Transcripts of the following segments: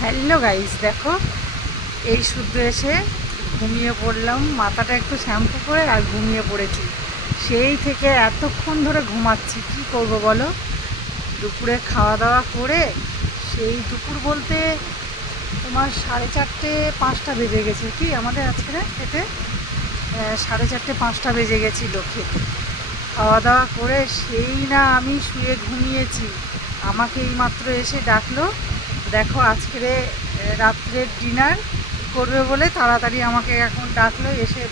Hello guys, দেখো এই শুদ্ধ এসে ঘুমিয়ে পড়লাম। মাথাটা একটু শ্যাম্পু করে আর ঘুমিয়ে পড়েছি। সেই থেকে এতক্ষণ ধরে ঘুমাচ্ছি, কি করব বলো। দুপুরে খাওয়া দাওয়া করে সেই দুপুর বলতে তোমার 4:30-5টা বেজে গেছে। কি আমাদের আজকে খেতে 4:30-5টা বেজে গেছিলো খেতে। খাওয়া দাওয়া করে সেই না আমি শুয়ে ঘুমিয়েছি, আমাকে এইমাত্র এসে ডাকলো। দেখো আজকের রাত্রের ডিনার করবে বলে তাড়াতাড়ি আমাকে এখন ডাকলো এসে।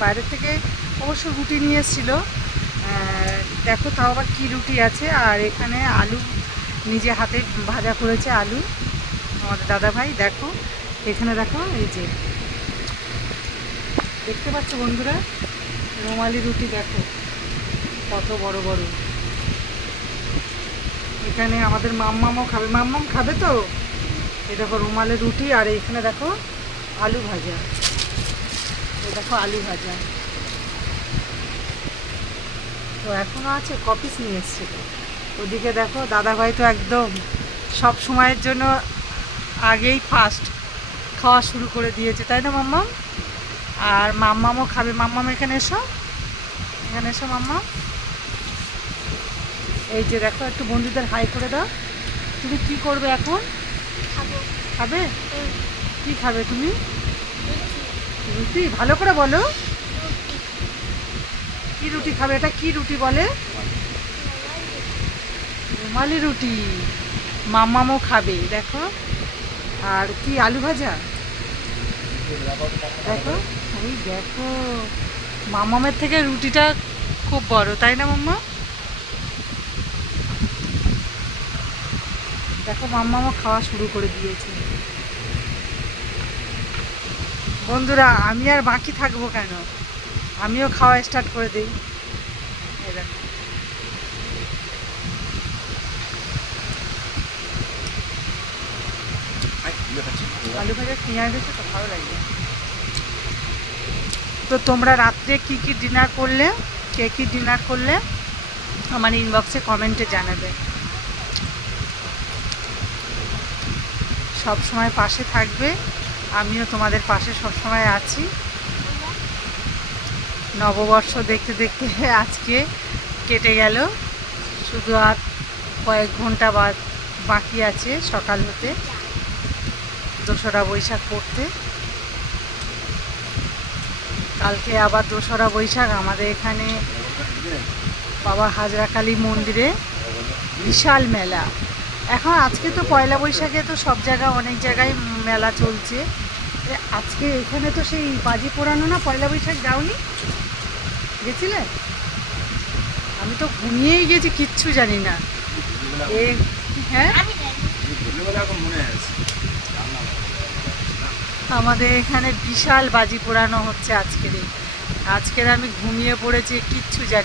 বাইরের থেকে অবশ্য রুটি নিয়ে এসেছিলো। দেখো তাও আবার কী রুটি আছে, আর এখানে আলু নিজে হাতে ভাজা করেছে আলু আমাদের দাদা ভাই। দেখো এখানে দেখো, এই যে দেখতে পাচ্ছ বন্ধুরা, রুমালি রুটি দেখো কত বড় বড়। এখানে আমাদের মাম্মামও খাবে, মাম্মাম খাবে তো। এই দেখো রুমালের রুটি, আর এইখানে দেখো আলু ভাজা। এই দেখো আলু ভাজা। তো এখনও আছে, কপিস নিয়ে এসেছিল। ওদিকে দেখো দাদাভাই তো একদম সব সময়ের জন্য আগেই ফার্স্ট খাওয়া শুরু করে দিয়েছে, তাই না মাম্মাম? আর মাম্মামও খাবে। মাম্মাম এখানে এসো, এখানে এসো মাম্মাম। এই যে দেখো, একটু বন্ধুদের হাই করে দাও। তুমি কি করবে এখন? খাবে? কি খাবে তুমি? রুটি? ভালো করে বলো, কি রুটি খাবে? এটা কি রুটি বলে? রুমালি রুটি। মাম্মামও খাবে দেখো। আর কি আলু ভাজা দেখো। এই দেখো মাম্মামের থেকে রুটিটা খুব বড়, তাই না মাম্মা? দেখো মাম্মামও খাওয়া শুরু করে দিয়েছে। বন্ধুরা আমি আর বাকি থাকবো কেন, আমিও খাওয়া স্টার্ট করে দিই। এই দেখো আলু ভাজা পেঁয়াজ দিয়েছে তো ভালো লাগবে। তো তোমরা রাত্রে কি কি ডিনার করলে, কে কি ডিনার করলে আমার ইনবক্সে কমেন্টে জানাবে। সব সময় পাশে থাকবে, আমিও তোমাদের পাশে সব সময় আছি। নববর্ষ দেখতে দেখতে আজকে কেটে গেল, শুধু আর কয়েক ঘন্টা বাকি আছে সকাল হতে দোসরা বৈশাখ পড়তে। কালকে আবার দোসরা বৈশাখ আমাদের এখানে বাবা হাজরাকালী মন্দিরে বিশাল মেলা। এখন আজকে তো পয়লা বৈশাখে তো সব জায়গা অনেক জায়গায় মেলা চলছে। আজকে এখানে তো সেই বাজি পোড়ানো না, পয়লা বৈশাখ যাওনি? গেছিলে? আমি তো ঘুমিয়েই গেছি, কিচ্ছু জানি না। হ্যাঁ আমাদের এখানে বিশাল বাজি পোড়ানো হচ্ছে আজকের। আমি ঘুমিয়ে পড়েছি, কিচ্ছু জানি